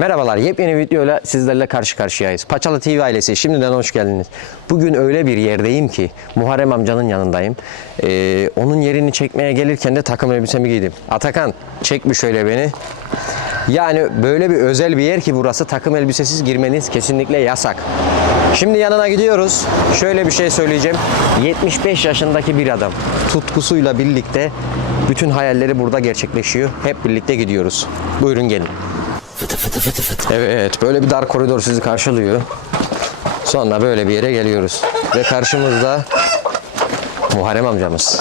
Merhabalar, yepyeni videoyla sizlerle karşı karşıyayız. Paçalı TV ailesi, şimdiden hoş geldiniz. Bugün öyle bir yerdeyim ki, Muharrem amcanın yanındayım. Ee, onun yerini çekmeye gelirken de takım elbisemi giydim. Atakan, çek bir şöyle beni. Yani böyle bir özel bir yer ki burası takım elbisesiz girmeniz kesinlikle yasak. Şimdi yanına gidiyoruz. Şöyle bir şey söyleyeceğim. 75 yaşındaki bir adam tutkusuyla birlikte bütün hayalleri burada gerçekleşiyor. Hep birlikte gidiyoruz. Buyurun gelin. Evet, böyle bir dar koridor sizi karşılıyor. Sonra böyle bir yere geliyoruz. Ve karşımızda Muharrem amcamız.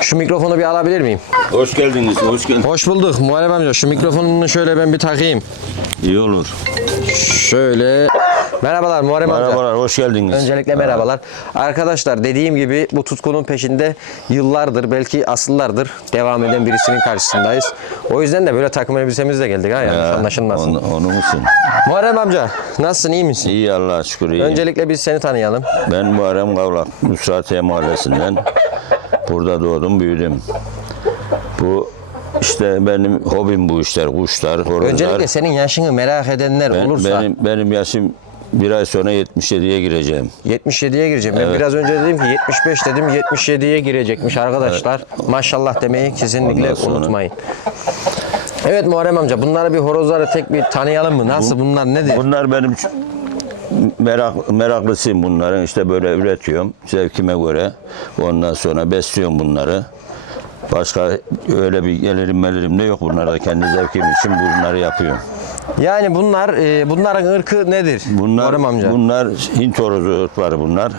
Şu mikrofonu bir alabilir miyim? Hoş geldiniz, hoş geldiniz. Hoş bulduk Muharrem amca. Şu mikrofonunu şöyle ben bir takayım. İyi olur. Şöyle. Merhabalar Muharrem amca. Merhabalar, hoş geldiniz. Öncelikle merhabalar. Arkadaşlar dediğim gibi bu tutkunun peşinde yıllardır belki asıllardır devam eden birisinin karşısındayız. O yüzden de böyle takım elbisemizle geldik ha yanlış Ha, anlaşılmasın. Onu, onu musun? Muharrem amca nasılsın iyi misin? İyi Allah'a şükür iyi. Öncelikle biz seni tanıyalım. Ben Muharrem Kavlak, Nusratiye Mahallesi'nden. Burada doğdum, büyüdüm. Bu işte benim hobim bu işler, kuşlar, horozlar. Öncelikle senin yaşını merak edenler Ben- olursa benim, benim yaşım bir ay sonra 77'ye gireceğim. 77'ye gireceğim. Ben biraz önce dedim ki 75 dedim 77'ye girecekmiş arkadaşlar. Maşallah demeyi kesinlikle sonra- unutmayın. Evet Muharrem amca bunları bir horozları tek bir tanıyalım mı? Nasıl bunlar nedir? Bunlar benim merak, meraklısıyım bunların. İşte böyle üretiyorum zevkime göre. Ondan sonra besliyorum bunları. Başka öyle bir gelirim melirim de yok bunlarda. Kendi zevkim için bunları yapıyorum. Yani bunlar e, bunların ırkı nedir? Bunlar Muharrem amca. bunlar Hint horozu ırkları bunlar.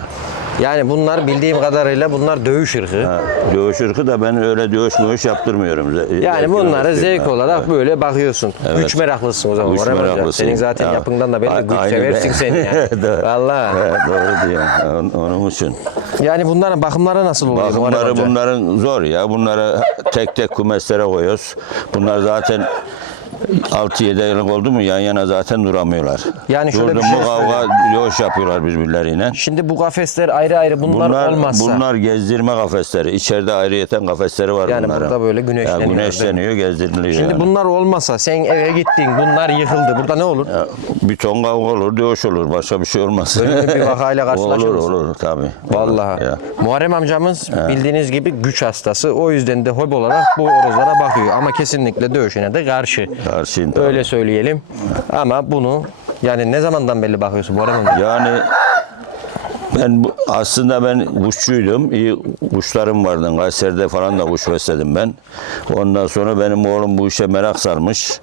Yani bunlar bildiğim kadarıyla bunlar dövüş ırkı. Ha, dövüş ırkı da ben öyle dövüş dövüş yaptırmıyorum. Ze- Yani bunlara zevk ben. olarak böyle bakıyorsun. Güç meraklısın o zaman Güç meraklısıyım. Senin zaten Ya. yapından da belli A- güç seversin sen yani. Evet, doğru diyorsun. On- Onun için. Yani bunların bakımları nasıl oluyor Bakımları bunların zor ya. Bunları tek tek kumeslere koyuyoruz. Bunlar zaten 6-7 aylık oldu mu yan yana zaten duramıyorlar. Yani şöyle bir Durdu şey mu kavga yoğuş yapıyorlar birbirleriyle. Şimdi bu kafesler ayrı ayrı bunlar, Bunlar, olmazsa. bunlar gezdirme kafesleri. İçeride ayrıyeten kafesleri var Yani bunların. burada böyle güneşleniyor, Ya mi? güneşleniyor, gezdiriliyor. Şimdi yani. bunlar olmasa sen eve gittin bunlar yıkıldı. Burada ne olur? Ya, bir ton kavga olur, dövüş olur. Başka bir şey olmaz. Böyle bir vakayla karşılaşır Olur, olur tabii. Vallahi. Ya. Muharrem amcamız bildiğiniz gibi güç hastası. O yüzden de hobi olarak bu horozlara bakıyor. Ama kesinlikle dövüşüne de karşı. Karşıyım tabii. Öyle söyleyelim. Ama bunu yani ne zamandan belli bakıyorsun Muharrem amca? Yani ben bu- aslında ben kuşçuydum. İyi kuşlarım vardı. Kayseri'de falan da kuş besledim ben. Ondan sonra benim oğlum bu işe merak sarmış.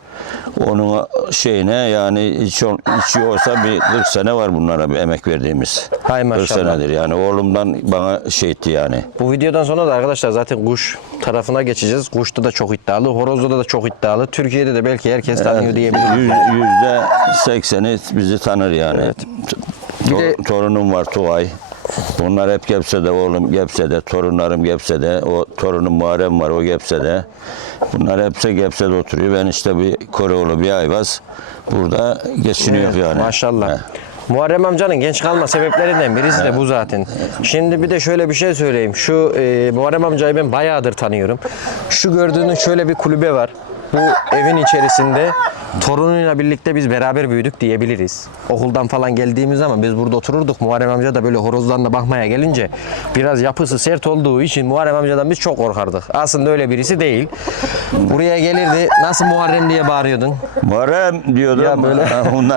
Onun şeyine yani hiç, ol- hiç olsa bir 40 sene var bunlara bir emek verdiğimiz. Hay 40 maşallah. senedir yani oğlumdan bana şey etti yani. Bu videodan sonra da arkadaşlar zaten kuş tarafına geçeceğiz. Kuşta da çok iddialı, horozda da çok iddialı. Türkiye'de de belki herkes tanıyor diyebiliriz. Yüz- Yüzde sekseni bizi tanır yani. Bir de- Tor- torunum var Tugay. Bunlar hep Gebze'de, oğlum Gebze'de, torunlarım Gebze'de, o torunum Muharrem var, o Gebze'de. Bunlar hepsi Gebze'de oturuyor. Ben işte bir Koreoğlu, bir Ayvaz. Burada geçiniyor yani. Maşallah. He. Muharrem amcanın genç kalma sebeplerinden birisi de bu zaten. Şimdi bir de şöyle bir şey söyleyeyim. Şu e, Muharrem amcayı ben bayağıdır tanıyorum. Şu gördüğünüz şöyle bir kulübe var. Bu evin içerisinde torunuyla birlikte biz beraber büyüdük diyebiliriz. Okuldan falan geldiğimiz zaman biz burada otururduk. Muharrem amca da böyle horozlarına bakmaya gelince biraz yapısı sert olduğu için Muharrem amcadan biz çok korkardık. Aslında öyle birisi değil. Buraya gelirdi. Nasıl Muharrem diye bağırıyordun? Muharrem diyordum. Ya böyle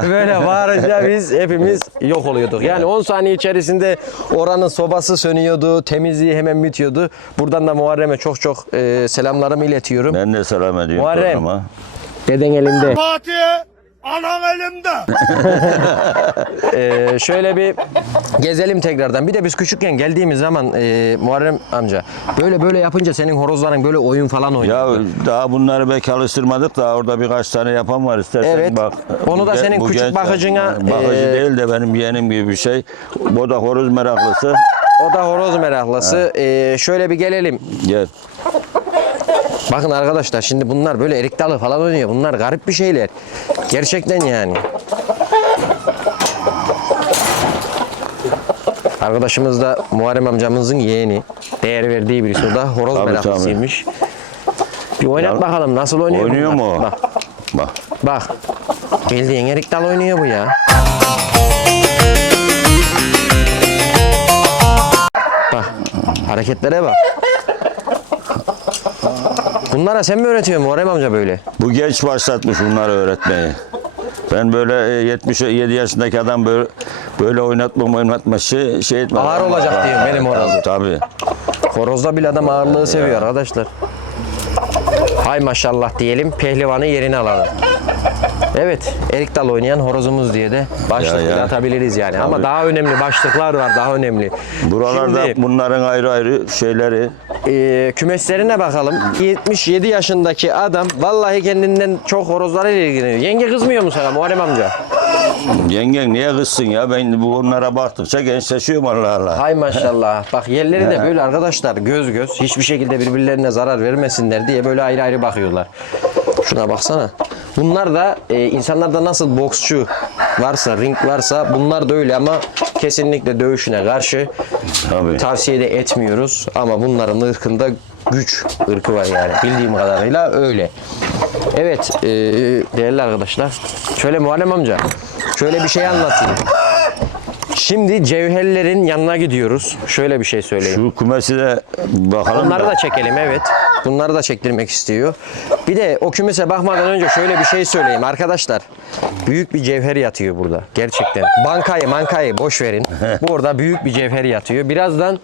böyle bağırınca biz hepimiz yok oluyorduk. Yani 10 saniye içerisinde oranın sobası sönüyordu, temizliği hemen bitiyordu. Buradan da Muharrem'e çok çok e, selamlarımı iletiyorum. Ben de selam ediyorum Muharrem. torunuma. Deden elimde. Fatih anam elimde. E, şöyle bir gezelim tekrardan. Bir de biz küçükken geldiğimiz zaman e, Muharrem amca böyle böyle yapınca senin horozların böyle oyun falan Ya oynuyor. daha bunları belki alıştırmadık da orada birkaç tane yapan var istersen Evet. bak. Onu da ge- senin küçük genç- bakıcına, Bakıcı e, değil de benim yeğenim gibi bir şey. O da horoz meraklısı. O da horoz meraklısı. E, şöyle bir gelelim. Gel. Bakın arkadaşlar şimdi bunlar böyle erik dalı falan oynuyor. Bunlar garip bir şeyler. Gerçekten yani. Arkadaşımız da Muharrem amcamızın yeğeni. Değer verdiği birisi. O da horoz Tabii, meraklısıymış. Bir oynat Ya- bakalım nasıl oynuyor Oynuyor bunlar. mu? Bak. Bak. Bak. Bildiğin erik dal oynuyor bu ya. Bak. Hareketlere bak. Bunlara sen mi öğretiyorsun Muharrem amca böyle? Bu genç başlatmış bunları öğretmeyi. Ben böyle e, 77 yaşındaki adam böyle böyle oynatma oynatma şey, şey etmem. Ağır olacak diyorum benim horozum. Tabii. Horozda bile adam ağırlığı seviyor arkadaşlar. Hay maşallah diyelim pehlivanı yerine alalım. Evet, erik dal oynayan horozumuz diye de başlık Ya, ya. atabiliriz yani. Ama daha önemli başlıklar var, daha önemli. Buralarda Şimdi, bunların ayrı ayrı şeyleri e, kümeslerine bakalım. 77 yaşındaki adam vallahi kendinden çok horozlarıyla ilgileniyor. Yenge kızmıyor mu sana Muharrem amca? Yengen niye kızsın ya? Ben bu onlara baktıkça gençleşiyorum Allah Allah. Hay maşallah. Bak yerleri de böyle arkadaşlar göz göz hiçbir şekilde birbirlerine zarar vermesinler diye böyle ayrı ayrı bakıyorlar. Şuna baksana. Bunlar da e, insanlarda nasıl boksçu varsa, ring varsa bunlar da öyle ama kesinlikle dövüşüne karşı Tabii. tavsiye de etmiyoruz. Ama bunların ırkında güç ırkı var yani bildiğim kadarıyla öyle. Evet e, değerli arkadaşlar. Şöyle Muharrem amca şöyle bir şey anlatayım. Şimdi cevherlerin yanına gidiyoruz. Şöyle bir şey söyleyeyim. Şu kumesi de bakalım Bunları da. da çekelim evet. Bunları da çektirmek istiyor. Bir de o kümese bakmadan önce şöyle bir şey söyleyeyim arkadaşlar. Büyük bir cevher yatıyor burada gerçekten. Bankayı mankayı boş verin. Burada büyük bir cevher yatıyor. Birazdan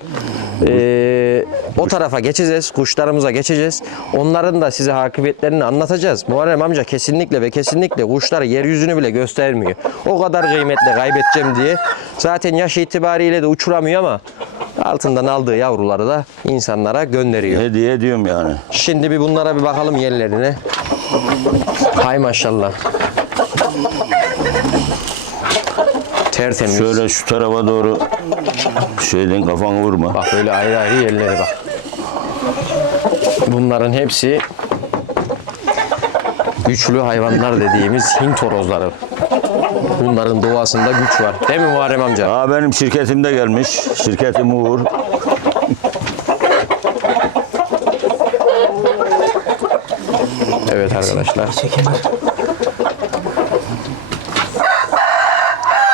eee, o tarafa geçeceğiz. Kuşlarımıza geçeceğiz. Onların da size akıbetlerini anlatacağız. Muharrem amca kesinlikle ve kesinlikle kuşları yeryüzünü bile göstermiyor. O kadar kıymetle kaybedeceğim diye. Zaten yaş itibariyle de uçuramıyor ama altından aldığı yavruları da insanlara gönderiyor. Hediye ediyorum yani. Şimdi bir bunlara bir bakalım yerlerine. Hay maşallah. Tertemiz. Şöyle şu tarafa doğru şeyden kafanı vurma. Bak böyle ayrı ayrı yerleri bak. Bunların hepsi güçlü hayvanlar dediğimiz Hint horozları. Bunların doğasında güç var. Değil mi Muharrem amca? Aa benim şirketimde gelmiş. Şirketim Uğur. Evet arkadaşlar.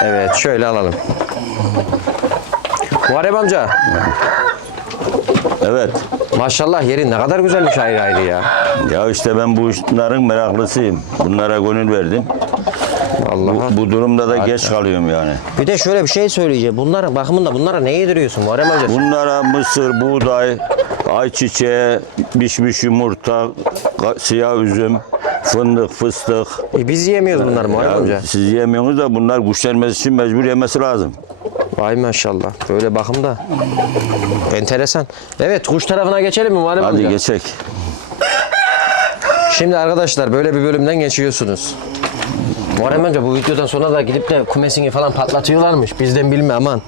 Evet şöyle alalım. Muharrem amca Evet. maşallah yeri ne kadar güzelmiş ayrı ayrı ya. Ya işte ben bu işlerin meraklısıyım. Bunlara gönül verdim. Allah'a. Bu durumda da geç kalıyorum yani. Bir de şöyle bir şey söyleyeceğim. Bunların bakımında bunlara ne yediriyorsun Muharrem amca? Bunlara mısır, buğday, ayçiçeği, pişmiş yumurta, siyah üzüm, fındık, fıstık. E biz yiyemiyoruz bunları Muharrem Ya amca. siz yemiyorsunuz da bunlar güçlenmesi için mecbur yemesi lazım. Vay maşallah. Böyle bakımda. Enteresan. Evet kuş tarafına geçelim mi Muharrem Hadi amca? geçek. Şimdi arkadaşlar böyle bir bölümden geçiyorsunuz. Muharrem amca bu videodan sonra da gidip de kumesini falan patlatıyorlarmış. Bizden bilme aman.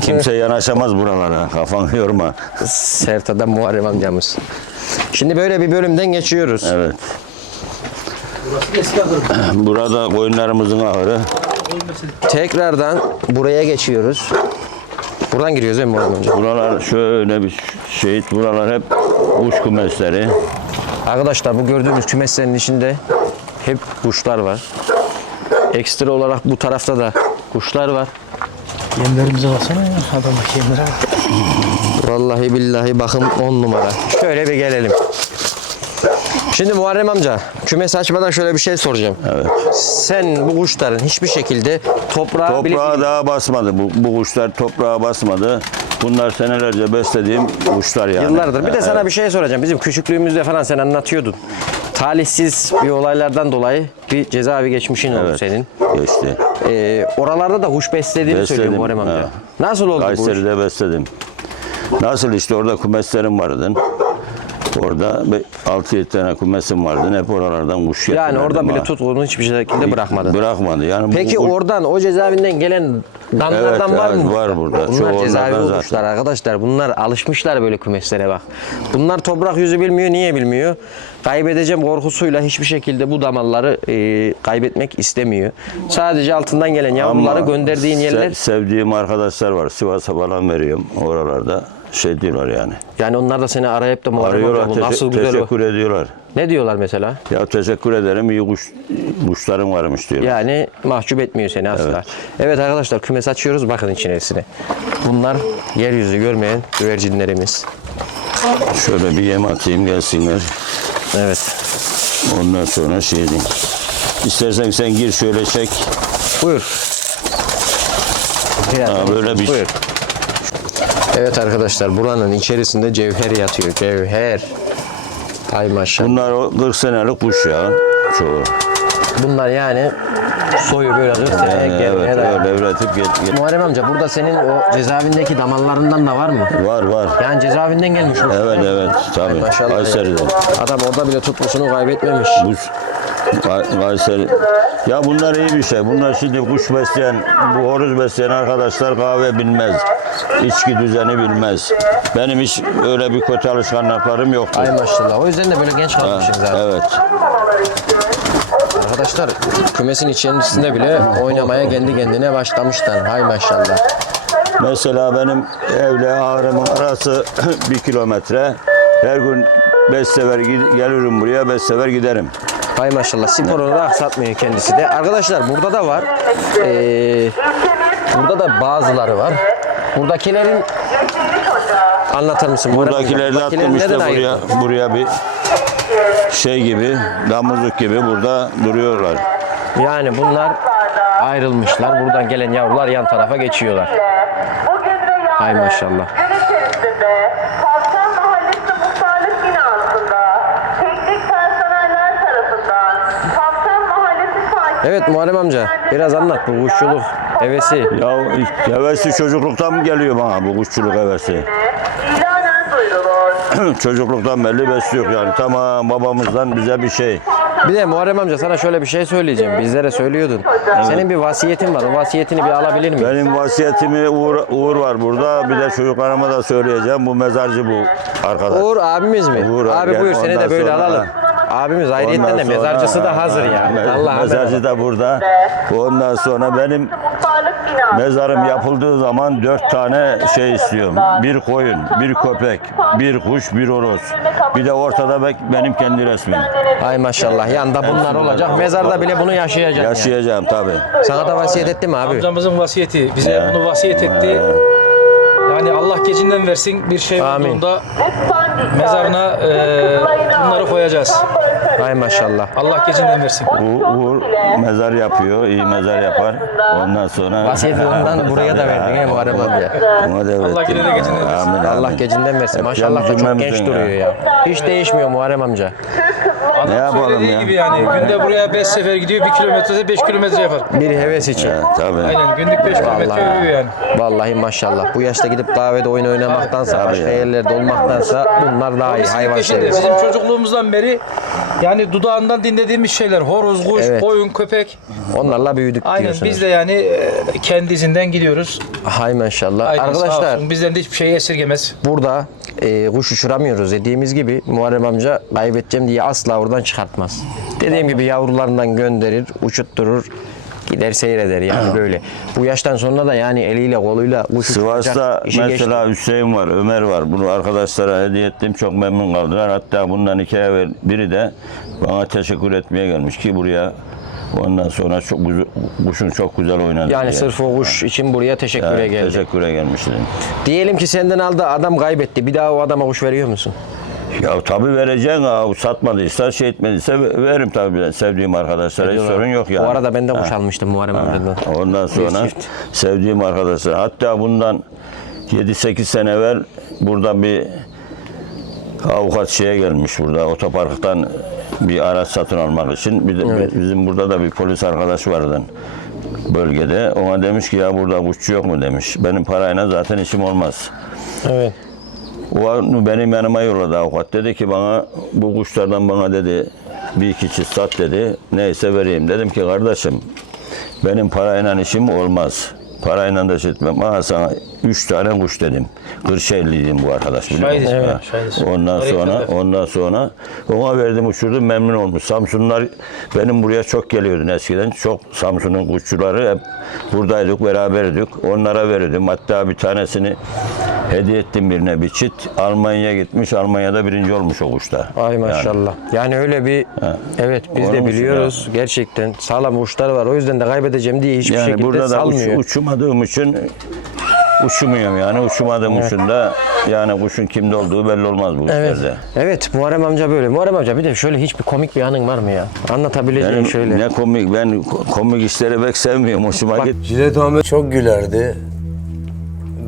Kimse yanaşamaz buralara. Kafanı yorma. Sert adam Muharrem amcamız. Şimdi böyle bir bölümden geçiyoruz. Evet. Burada koyunlarımızın ahırı. Tekrardan buraya geçiyoruz. Buradan giriyoruz değil mi Muharrem amca? Buralar şöyle bir şehit. Buralar hep kuş kumesleri. Arkadaşlar bu gördüğümüz kümeslerin içinde hep kuşlar var. Ekstra olarak bu tarafta da kuşlar var. Yemlerimize baksana ya. Adamdaki yemlere bak. Vallahi billahi bakın 10 numara. Şöyle bir gelelim. Şimdi Muharrem amca kümes açmadan şöyle bir şey soracağım. Evet. Sen bu kuşların hiçbir şekilde toprağa, bile Toprağa daha basmadı. Bu, bu kuşlar toprağa basmadı. Bunlar senelerce beslediğim kuşlar yani. yıllardır. Bir de sana Evet. bir şey soracağım. Bizim küçüklüğümüzde falan sen anlatıyordun. Talihsiz bir olaylardan dolayı bir cezaevi geçmişin oldu senin. Geçti. Ee, oralarda da kuş beslediğini söylüyor Besledim, Muharrem amca. ha. Nasıl oldu bu? Kayseri'de besledim. Nasıl işte orada kumeslerim vardı. Orada 6-7 tane kumesim vardı. Hep oralardan kuş Yani getirirdim orada bile tutkuunu hiçbir şekilde bırakmadın. Bırakmadı. Yani bu Peki kuş- oradan o cezaevinden gelen damlardan Evet, var evet, mı? var burada. Bunlar Çoğu cezaevi olmuşlar zaten. arkadaşlar. Bunlar alışmışlar böyle kümeslere bak. Bunlar toprak yüzü bilmiyor. Niye bilmiyor? kaybedeceğim korkusuyla hiçbir şekilde bu damalları e, kaybetmek istemiyor. Sadece altından gelen yavruları Ama gönderdiğin se- yerler sevdiğim arkadaşlar var. Sivas'a falan veriyorum oralarda. Şey diyorlar yani. yani onlar da seni arayıp da Muharrem Arıyorlar, amca bu teşe- nasıl güzel o. teşekkür ediyorlar. Ne diyorlar mesela? Ya teşekkür ederim iyi kuş, kuşların varmış diyorlar. Yani mahcup etmiyor seni asla. Evet. Evet. arkadaşlar kümes açıyoruz bakın içerisine. Bunlar yeryüzü görmeyen güvercinlerimiz. Şöyle bir yem atayım gelsinler. Evet. Ondan sonra şey diyeyim. İstersen sen gir şöyle çek. Buyur. Ha, böyle bir Buyur. Evet arkadaşlar buranın içerisinde cevher yatıyor. Cevher. Ay maşallah. Bunlar o 40 senelik kuş ya. Çoğu. Bunlar yani soyu böyle 40 sene Yani gelmeye evet dayanıyor. öyle üretip get, get- Muharrem amca burada senin o cezaevindeki damallarından da var mı? Var var. Yani cezaevinden gelmiş. bu. Evet evet tabii. Maşallah. Kayseri'de. Adam orada bile tutkusunu kaybetmemiş. Bu Kayseri. Ya bunlar iyi bir şey. Bunlar şimdi kuş besleyen, bu horoz besleyen arkadaşlar kahve bilmez. içki düzeni bilmez. Benim hiç öyle bir kötü alışkanlıklarım yoktu. Ay maşallah. O yüzden de böyle genç kalmışsın zaten. evet. Arkadaşlar kümesin içerisinde bile oynamaya kendi kendine başlamışlar. Hay maşallah. Mesela benim evle ağrımın arası bir kilometre. Her gün beş sefer gelirim buraya, beş sefer giderim. Hay maşallah. Sporunu da aksatmıyor kendisi de. Arkadaşlar burada da var. Ee, burada da bazıları var. Buradakilerin anlatır mısın? Buradakileri de attım işte buraya, buraya bir şey gibi, damızlık gibi burada duruyorlar. Yani bunlar ayrılmışlar. Buradan gelen yavrular yan tarafa geçiyorlar. Ay maşallah. Evet Muharrem amca biraz anlat bu kuşçuluk hevesi. Ya hevesi çocukluktan mı geliyor bana bu kuşçuluk hevesi? Çocukluktan belli besliyor yani. Tamam babamızdan bize bir şey. Bir de Muharrem amca sana şöyle bir şey söyleyeceğim. Bizlere söylüyordun. Senin bir vasiyetin var. O vasiyetini bir alabilir miyim? Benim vasiyetimi Uğur, Uğur var burada. Bir de çocuklarıma da söyleyeceğim. Bu mezarcı bu arkadaş. Uğur abimiz mi? Uğur abi, abi buyur seni de böyle sonra- alalım. Abimiz ayrıyetten de mezarcısı da hazır ya. Me- Allah Mezarcı da burada. Ondan sonra benim mezarım yapıldığı zaman dört tane şey istiyorum. Bir koyun, bir köpek, bir kuş, bir horoz. Bir de ortada be- benim kendi resmim. Ay maşallah. Yanında bunlar olacak. Mezarda bile bunu yaşayacaksın. yani. Yaşayacağım tabii. Sana da vasiyet etti mi abi? Amcamızın vasiyeti. Bize Ya. bunu vasiyet etti. Yani Allah gecinden versin bir şey Amin. olduğunda mezarına e, bunları koyacağız. Ay maşallah. Allah gecinden versin. U- Uğur mezar yapıyor, iyi mezar yapar. Ondan sonra... Vasiyeti ondan buraya da verdin he Muharrem amca. Ona devrettim. Allah gecinden versin. Amin, Allah gecinden versin. Maşallah da çok genç ya. duruyor ya. Hiç değişmiyor Muharrem amca. Ne yapalım Söylediği ya? gibi yani günde buraya 5 sefer gidiyor 1 kilometrede 5 kilometre yapar. Bir heves için. Ya, tabii. Aynen günlük 5 kilometre yürüyor yani. Vallahi maşallah. Bu yaşta gidip kahvede oyun oynamaktansa, Tabii başka ya. yerlerde olmaktansa bunlar daha iyi. Bizim Hayvan peşinde. sevgisi. Bizim çocukluğumuzdan beri yani dudağından dinlediğimiz şeyler horoz, kuş, Evet. koyun, köpek. Onlarla büyüdük Aynen diyorsunuz. biz de yani e, kendi izinden gidiyoruz. Hay maşallah. Aynen, sağ Arkadaşlar olsun. bizden de hiçbir şey esirgemez. burada e, kuş uçuramıyoruz dediğimiz gibi Muharrem amca kaybedeceğim diye asla oradan çıkartmaz. Dediğim gibi yavrularından gönderir, uçutturur. Gider seyreder yani böyle. Bu yaştan sonra da yani eliyle koluyla kuş uçuracak Sivas'ta işi mesela geçti. Hüseyin var, Ömer var. Bunu arkadaşlara hediye ettim. Çok memnun kaldılar. Hatta bundan iki ay evvel biri de bana teşekkür etmeye gelmiş ki buraya ondan sonra çok güzel, kuşun çok güzel oynadı. Yani diye. sırf o kuş için buraya teşekküre Evet, geldi. Teşekküre gelmiş dedim. Diyelim ki senden aldı adam kaybetti. Bir daha o adama kuş veriyor musun? Ya tabii vereceksin ha. Satmadıysa, şey etmediyse veririm tabii sevdiğim arkadaşlara. Hiç sorun yok yani. O arada ben de kuş almıştım Muharrem amcadan. Ondan sonra sevdiğim arkadaşlar. Hatta bundan 7-8 sene evvel burada bir avukat şeye gelmiş burada otoparktan bir araç satın almak için. Bir de Evet. bizim burada da bir polis arkadaş vardı bölgede. Ona demiş ki ya burada kuşçu yok mu demiş. Benim parayla zaten işim olmaz. Evet. O benim yanıma yolladı avukat. Dedi ki bana bu kuşlardan bana dedi bir iki çift sat dedi. Neyse vereyim. Dedim ki kardeşim benim parayla işim olmaz. Parayla da etmem. Aa sana 3 tane kuş dedim. Kırşehirliydim bu arkadaş. biliyor Şahit musun? ismi, Ha. şahit ismi. Ondan sonra ondan sonra ona verdim uçurdum memnun olmuş. Samsunlar benim buraya çok geliyordu eskiden. Çok Samsun'un kuşçuları hep buradaydık beraberdik. Onlara verirdim. Hatta bir tanesini hediye ettim birine bir çit. Almanya'ya gitmiş. Almanya'da birinci olmuş o kuşta. Ay maşallah. Yani, öyle bir evet biz Onun de biliyoruz gerçekten sağlam uçları var. O yüzden de kaybedeceğim diye hiçbir Yani şekilde burada da uç, salmıyor. uçmadığım için uçmuyorum yani. Uçmadığım için de yani kuşun kimde olduğu belli olmaz bu Evet. işlerde. Evet Muharrem amca böyle. Muharrem amca bir de şöyle hiçbir komik bir anın var mı ya? Anlatabileceğin Benim şöyle. ne komik ben ko- komik işleri pek sevmiyorum. Hoşuma git. Jilet Ahmet çok gülerdi.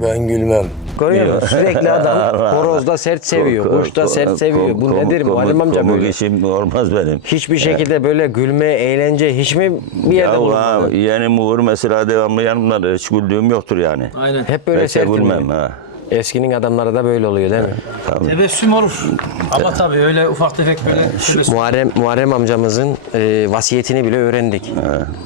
Ben gülmem. Görüyor musun? Sürekli adam Allah horozda sert seviyor. Kuşta ko- sert seviyor. Bu nedir komik- amca böyle? işim olmaz benim. Hiçbir şekilde böyle gülme, eğlence hiç mi bir yerde Ya bulunmadı? ha, yeğenim Uğur mesela devamlı yanımda hiç güldüğüm yoktur yani. Aynen. Hep böyle Pek de sert gülmem gülmüyor. ha. Eskinin adamları da böyle oluyor değil mi? Tabii. Tebessüm olur. Ama tabii öyle ufak tefek böyle tebessüm. Muharrem, Muharrem amcamızın e, vasiyetini bile öğrendik.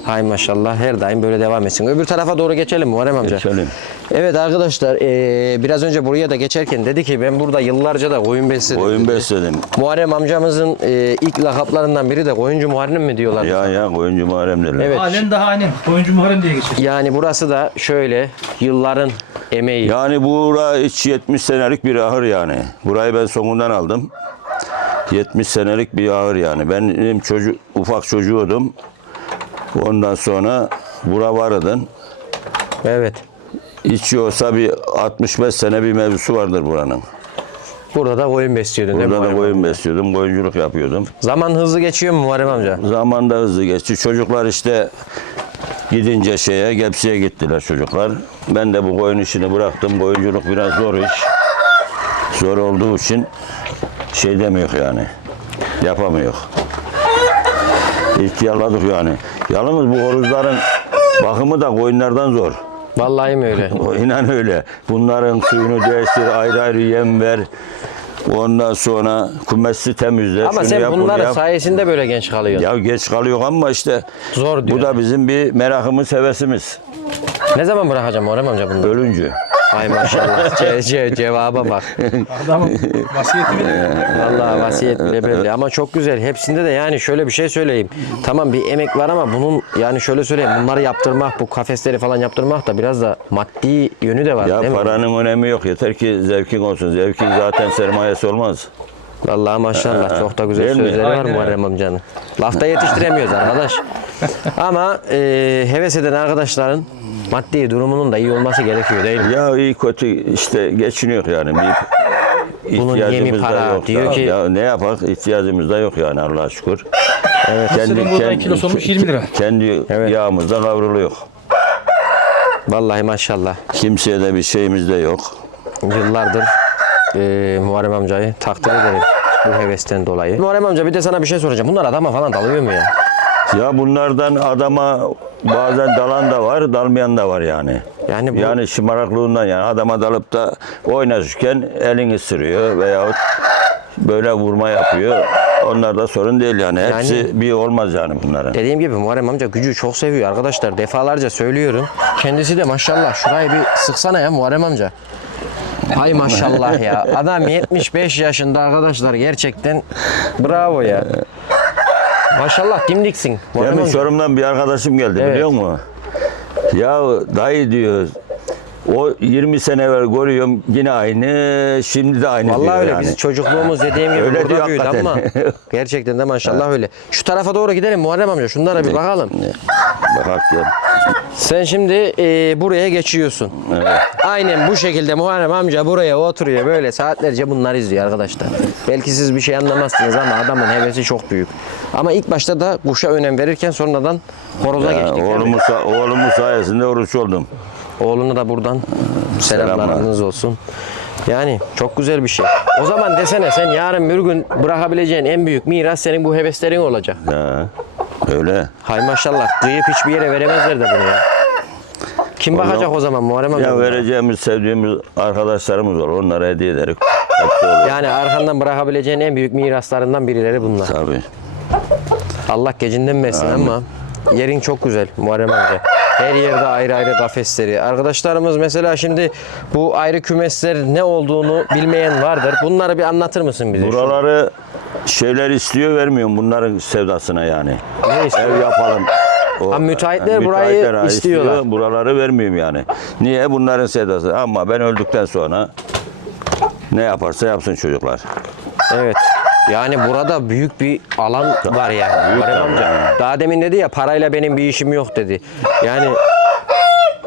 Hay maşallah her daim böyle devam etsin. Öbür tarafa doğru geçelim Muharrem amca. Geçelim. Evet arkadaşlar e, biraz önce buraya da geçerken dedi ki ben burada yıllarca da koyun besledim. Oyun besledim. Muharrem amcamızın e, ilk lakaplarından biri de koyuncu Muharrem mi diyorlar? Ya ya oyuncu Muharrem derler. Evet. Halen daha aynen. Oyuncu Muharrem diye geçiyor. Yani burası da şöyle yılların emeği. Yani bura hiç 70 senelik bir ahır yani. Burayı ben sonundan aldım. 70 senelik bir ahır yani. Ben benim çocuk ufak çocuğuydum. Ondan sonra bura varydın. Evet. Hiç yoksa bir 65 sene bir mevzusu vardır buranın. Burada da koyun besliyordun değil mi? Burada da Muharrem koyun besliyordum, koyunculuk yapıyordum. Zaman hızlı geçiyor mu Muharrem amca? Zaman da hızlı geçti. Çocuklar işte gidince şeye, Gepsi'ye gittiler çocuklar. Ben de bu koyun işini bıraktım. Koyunculuk biraz zor iş. Zor olduğu için şey demiyor yani. Yapamıyor. İhtiyarladık yani. Yalnız bu horozların bakımı da koyunlardan zor. Vallahi mi öyle? İnan öyle. Bunların suyunu değiştir, ayrı ayrı yem ver. Ondan sonra kumesi temizle. Ama sen yap, bunu bunların yap. sayesinde böyle genç kalıyorsun. Ya geç kalıyor ama işte Zor diyor. bu da bizim bir merakımız, hevesimiz. Ne zaman bırakacağım Muharrem amca bunu? Ölüncü. Ay maşallah. Ce- ce- cevaba bak. Adamın vasiyeti bile. Vallahi vasiyet bile belli. Ama çok güzel. Hepsinde de yani şöyle bir şey söyleyeyim. Tamam bir emek var ama bunun yani şöyle söyleyeyim. Bunları yaptırmak, bu kafesleri falan yaptırmak da biraz da maddi yönü de var Ya değil mi? paranın önemi yok. Yeter ki zevkin olsun. Zevkin zaten sermayesi olmaz. Vallahi maşallah çok da güzel Değil mi? sözleri var Muharrem amcanın. Lafta yetiştiremiyoruz arkadaş. Ama e, heves eden arkadaşların maddi durumunun da iyi olması gerekiyor değil mi? Ya iyi kötü işte geçiniyor yani. Bir Bunun ihtiyacımız yemi da para, yok. diyor Ya- ki- ya ne yapak? İhtiyacımız da yok yani Allah'a şükür. Evet. Senin buğdayın kilosu olmuş 20 lira. Kendi Evet. yağımızda kavruluyor. Vallahi maşallah. Kimseye de bir şeyimiz de yok. Yıllardır e, Muharrem amcayı takdir ederim bu hevesten dolayı. Muharrem amca bir de sana bir şey soracağım. Bunlar adama falan dalıyor mu ya? Ya bunlardan adama bazen dalan da var, dalmayan da var yani. Yani bu- yani şımaraklığından yani adama dalıp da oynarken elini ısırıyor veyahut böyle vurma yapıyor. Onlar da sorun değil yani. Hepsi Yani- bir olmaz yani bunların. Dediğim gibi Muharrem amca gücü çok seviyor arkadaşlar. Defalarca söylüyorum. Kendisi de maşallah şurayı bir sıksana ya Muharrem amca. Hay maşallah ya. Adam 75 yaşında arkadaşlar gerçekten bravo ya. Maşallah dimdiksin. Demin. Çorum'dan bir arkadaşım geldi Evet. biliyor musun? Ya dayı diyor o 20 sene evvel görüyorum yine aynı, şimdi de aynı diyor Vallahi öyle yani. biz çocukluğumuz dediğim gibi Öyle burada diyor büyüdü hakikaten. ama gerçekten de maşallah öyle. Şu tarafa doğru gidelim Muharrem amca şunlara bir bakalım. Bak. Sen şimdi e, buraya geçiyorsun. Aynen bu şekilde Muharrem amca buraya oturuyor böyle saatlerce bunları izliyor arkadaşlar. Belki siz bir şey anlamazsınız ama adamın hevesi çok büyük. Ama ilk başta da kuşa önem verirken sonradan horoza Ya, geçtik. değil mi? oğlumun, sa- oğlumun sayesinde oruç oldum. Oğluna da buradan selamlarınız olsun. Yani çok güzel bir şey. O zaman desene sen yarın bir gün bırakabileceğin en büyük miras senin bu heveslerin olacak. Ya, öyle. Hay maşallah kıyıp hiçbir yere veremezler de bunu ya. Kim bakacak o zaman Muharrem amca? Ya vereceğimiz, sevdiğimiz arkadaşlarımız var. Onlara hediye ederiz. Yani arkandan bırakabileceğin en büyük miraslarından birileri bunlar. Tabii. Allah gecinden versin ama yerin çok güzel Muharrem amca. Her yerde ayrı ayrı kafesleri. Arkadaşlarımız mesela şimdi bu ayrı kümesler ne olduğunu bilmeyen vardır. Bunları bir anlatır mısın bize? Buraları şeyler istiyor vermiyorum bunların sevdasına yani. Ne istiyor? Ev yapalım. O, Ha, müteahhitler burayı ha, istiyorlar. Buraları vermiyorum yani. Niye? Bunların sevdası. Ama ben öldükten sonra ne yaparsa yapsın çocuklar. Evet. Yani burada büyük bir alan var yani. Büyük Muharrem amca. Daha demin dedi ya parayla benim bir işim yok dedi. Yani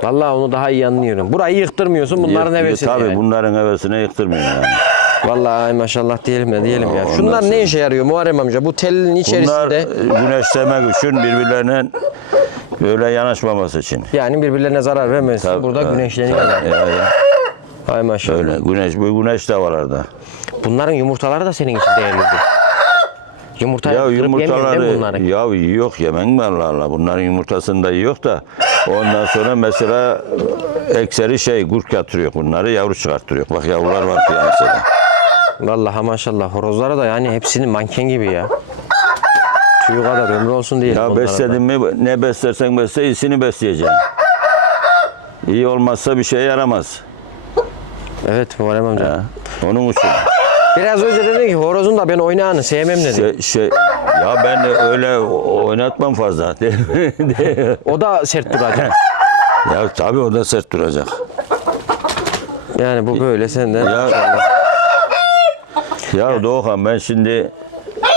Vallahi onu daha iyi anlıyorum. Burayı yıktırmıyorsun bunların Yık- hevesini. Tabii yani. bunların hevesine yıktırmıyorum yani. Vallahi ay maşallah diyelim de diyelim ya. Ondan Şunlar sonra- ne işe yarıyor Muharrem amca? Bu telin Bunlar içerisinde e, güneşlemek için birbirlerine böyle yanaşmaması için. yani birbirlerine zarar vermesin. Burada evet, güneşleniyorlar. tabii, ya. Ay maşallah. Öyle güneş bu güneş de var orada. Bunların yumurtaları da senin için değerlidir. Yumurta Ya yumurtaları ya yok yemen mi Allah Allah. Bunların yumurtasını da yok da ondan sonra mesela ekseri şey gurk yatırıyor bunları yavru çıkarttırıyor. Bak yavrular var piyansada. Vallahi maşallah horozlara da yani hepsinin manken gibi ya. Tüyü kadar ömrü olsun diye. Ya besledin mi ne beslersen besle iyisini besleyeceksin. İyi olmazsa bir şeye yaramaz. Evet Muharrem amca. Ha, Onun için. Biraz önce dedin ki horozun da ben oynağını sevmem dedi. Şey, şey, ya ben de öyle oynatmam fazla. O da sert duracak. ya tabii o da sert duracak. Yani bu böyle senden. Ya, ya Doğukan ben şimdi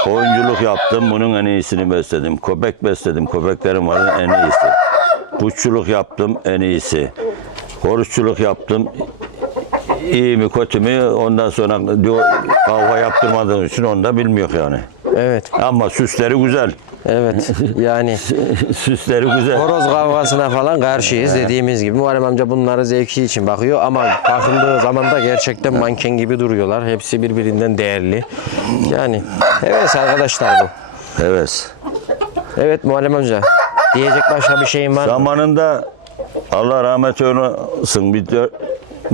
oyunculuk yaptım. Bunun en iyisini besledim. Köpek besledim. Köpeklerim var en iyisi. Kuşçuluk yaptım en iyisi. Horusçuluk yaptım. İyi mi kötü mü ondan sonra diyor, kavga yaptırmadığım için onu da bilmiyor yani. Evet. Ama süsleri güzel. Evet. Yani süsleri güzel. horoz kavgasına falan karşıyız dediğimiz gibi. Muharrem amca bunları zevki için bakıyor ama bakıldığı zaman da gerçekten manken gibi duruyorlar. Hepsi birbirinden değerli. Yani evet arkadaşlar bu. Evet. Evet Muharrem amca. Diyecek başka bir şeyin var mı? Zamanında Allah rahmet eylesin bir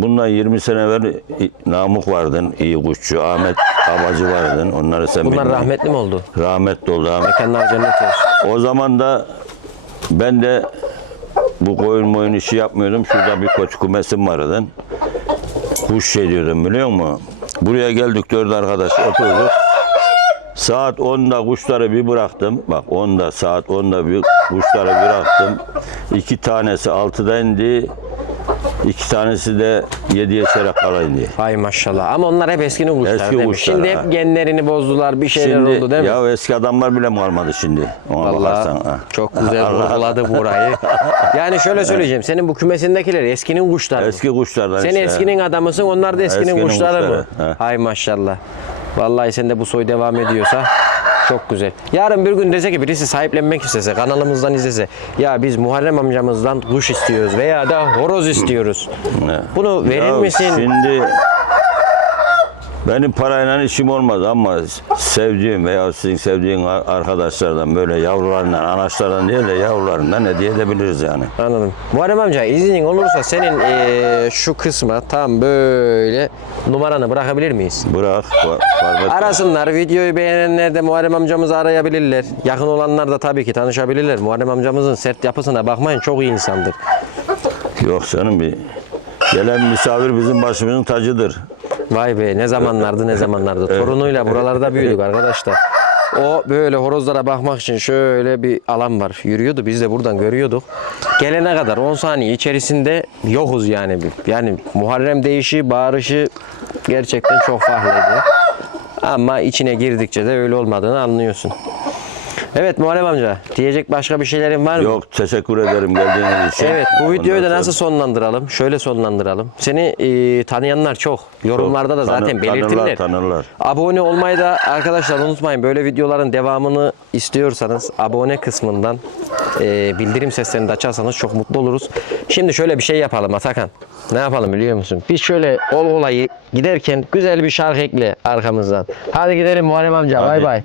bundan 20 sene evvel Namık vardın, iyi kuşçu, Ahmet Abacı vardın. Onları sen Bunlar bilmiyorsun. rahmetli mi oldu? Rahmetli oldu Ahmet. Mekanlar cennet olsun. O zaman da ben de bu koyun moyun işi yapmıyordum. Şurada bir koç kumesim vardı. Kuş şey diyordum biliyor musun? Buraya geldik dört arkadaş oturduk. Saat 10'da kuşları bir bıraktım. Bak 10'da saat 10'da bir kuşları bıraktım. İki tanesi 6'da indi. İki tanesi de 7'ye çeyrek kala indi. Hay maşallah. Ama onlar hep eskinin kuşları Eski değil mi? kuşlar, Şimdi ha. hep genlerini bozdular. Bir şeyler Şimdi oldu değil mi? ya eski adamlar bile mi kalmadı şimdi? Ona bakarsan. Vallahi ha. çok güzel Allah vurguladı burayı. Yani şöyle söyleyeceğim. Senin bu kümesindekiler eskinin kuşları. Eski kuşlardan Sen işte. eskinin adamısın, onlar da eskinin, Eskinin kuşları mı? kuşları, he. Hay maşallah. Vallahi sen de bu soy devam ediyorsa çok güzel. Yarın bir gün dese ki birisi sahiplenmek istese, kanalımızdan izlese, ya biz Muharrem amcamızdan kuş istiyoruz veya da horoz istiyoruz. Bunu verir Ya misin? Şimdi benim parayla işim olmaz ama sevdiğim veya sizin sevdiğin ar- arkadaşlardan böyle yavrularından, anaçlardan değil de yavrularından hediye edebiliriz yani. Anladım. Muharrem amca iznin olursa senin eee, şu kısma tam böyle numaranı bırakabilir miyiz? Bırak. etmez. Arasınlar. Videoyu beğenenler de Muharrem amcamızı arayabilirler. Yakın olanlar da tabii ki tanışabilirler. Muharrem amcamızın sert yapısına bakmayın çok iyi insandır. Yok canım bir gelen misafir bizim başımızın tacıdır. Vay be ne zamanlardı ne zamanlardı. Torunuyla buralarda büyüdük arkadaşlar. O böyle horozlara bakmak için şöyle bir alan var. Yürüyordu biz de buradan görüyorduk. Gelene kadar 10 saniye içerisinde yokuz yani. Yani Muharrem değişi, bağırışı gerçekten çok farklıydı. Ama içine girdikçe de öyle olmadığını anlıyorsun. Evet Muharrem amca diyecek başka bir şeylerin var mı? Yok teşekkür ederim geldiğiniz için. Evet bu videoyu da Ondan nasıl sonra- sonlandıralım? Şöyle sonlandıralım. Seni e, tanıyanlar çok. Yorumlarda da Tanı- zaten tanırlar, belirtirler. tanırlar. Abone olmayı da arkadaşlar unutmayın. Böyle videoların devamını istiyorsanız abone kısmından e, bildirim seslerini de açarsanız çok mutlu oluruz. Şimdi şöyle bir şey yapalım Atakan. Ne yapalım biliyor musun? Biz şöyle ol olayı giderken güzel bir şarkı ekle arkamızdan. Hadi gidelim Muharrem amca. Bay Hadi. bay.